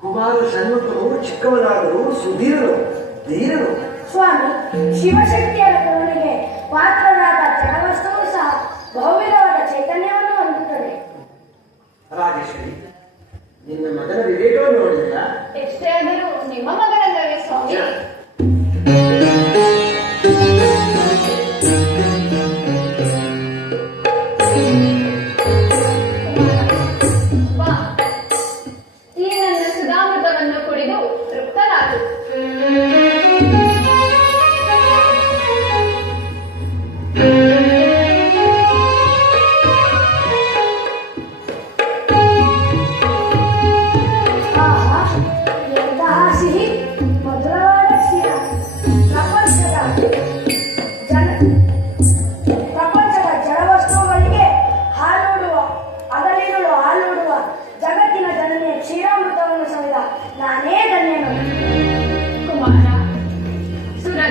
ಕುಮಾರ ಷಣ್ಮುಖನು ಚಿಕ್ಕವನಾದರು ಸುಧೀರನು ಧೀರನು. ಸ್ವಾಮಿ ಶಿವಶಕ್ತಿಯ ಕರುಣೆಗೆ ಪಾತ್ರರಾದ ಜಡವಸ್ತುವು ಸಹ ಬಹುವಿಧವಾದ ಚೈತನ್ಯವನ್ನು ಹೊಂದುತ್ತದೆ. ರಾಜೇಶ್ವರಿ ನಿನ್ನ ಮಗನ ವಿವೇಕವನ್ನು ನೋಡಿದ್ರ ಎಷ್ಟೇ ಆದರೂ ನಿಮ್ಮ ಮಗನಲ್ಲವೇ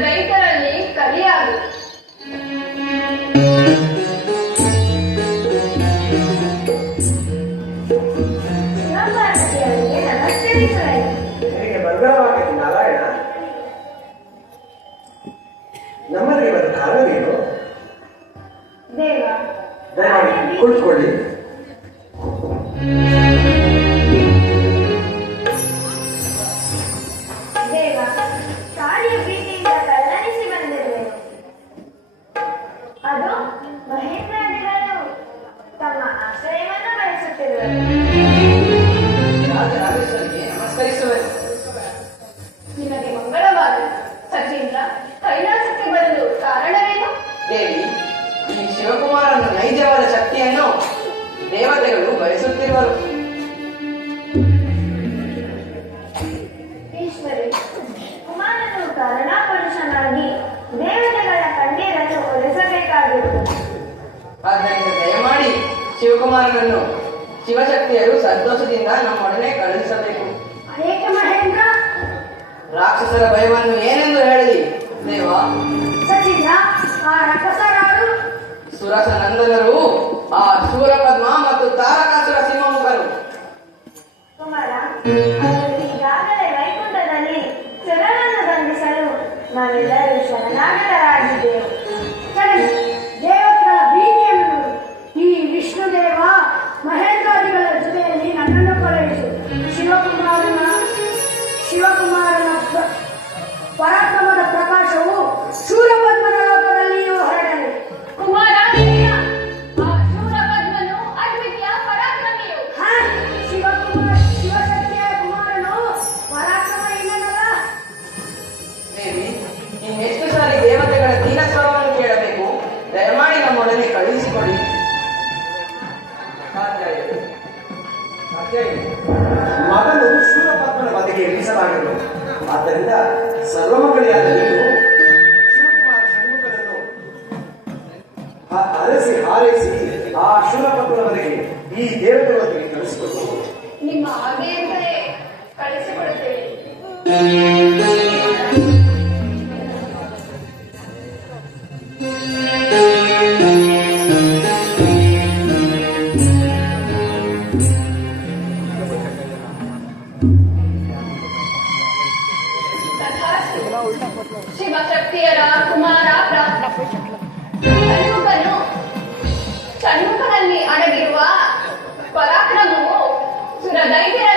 ಸುರದೈತರಲ್ಲಿ ಕಲಿಯಾಗು ನಾರಾಯಣ. ನಮ್ಮಲ್ಲಿಗೆ ಬಂದ ಕಾರಣವೇನು ಕುಳಿತುಕೊಳ್ಳಿ. ಕಾರ್ಯ ಈಶ್ವರಿ ಕುಮಾರನು ಕರುಣಾಪುರುಷನಾಗಿ ದೇವತೆಗಳ ಕಣ್ಣೀರನ್ನು ಒಲಿಸಬೇಕಾಗಿತ್ತು ಆದ್ದರಿಂದ ದಯಮಾಡಿ ಶಿವಕುಮಾರನನ್ನು ಶಿವಶಕ್ತಿಯರು ಸಂತೋಷದಿಂದ ನಮ್ಮೊಡನೆ ಕಳುಹಿಸಬೇಕು. ಅನೇಕ ಮಹೇಂದ್ರ ರಾಕ್ಷಸರ ಭಯವನ್ನು ಏನೆಂದು ಹೇಳಿ ದೇವ? ಸಚಿಂದ್ರ ಆ ರಕ್ಕಸರಾರು ಸುರಸ ನಂದನರು ಮಗನು ಶಿವಪತ್ಮನ ಬದಿಗೆ ಇಳಿಸಲಾಗಲು ಆದ್ದರಿಂದ ಸರ್ವಮಗಳಿಯಾದ ನೀನು ಶಿವಕುಮಾರ ಷಣ್ಮುಖನನ್ನು ಅರಸಿ ಹಾರೈಸಿ ಆ ಶಿವಪತ್ಮನ ಬದಿಗೆ ಈ ದೇವತೆಗಳ ಬದಿಗೆ ಕಳಿಸಿಕೊಟ್ಟು ನಿಮ್ಮ ಕಳಿಸಿಕೊಡುತ್ತೇವೆ. ಶಿವಶಕ್ತಿಯರ ಕುಮಾರ ಷಣ್ಮುಖನು ಷಣ್ಮುಖನಲ್ಲಿ ಅಡಗಿರುವ ಪರಾಕ್ರಮವು ಸುರದೈತ್ಯರಲ್ಲಿ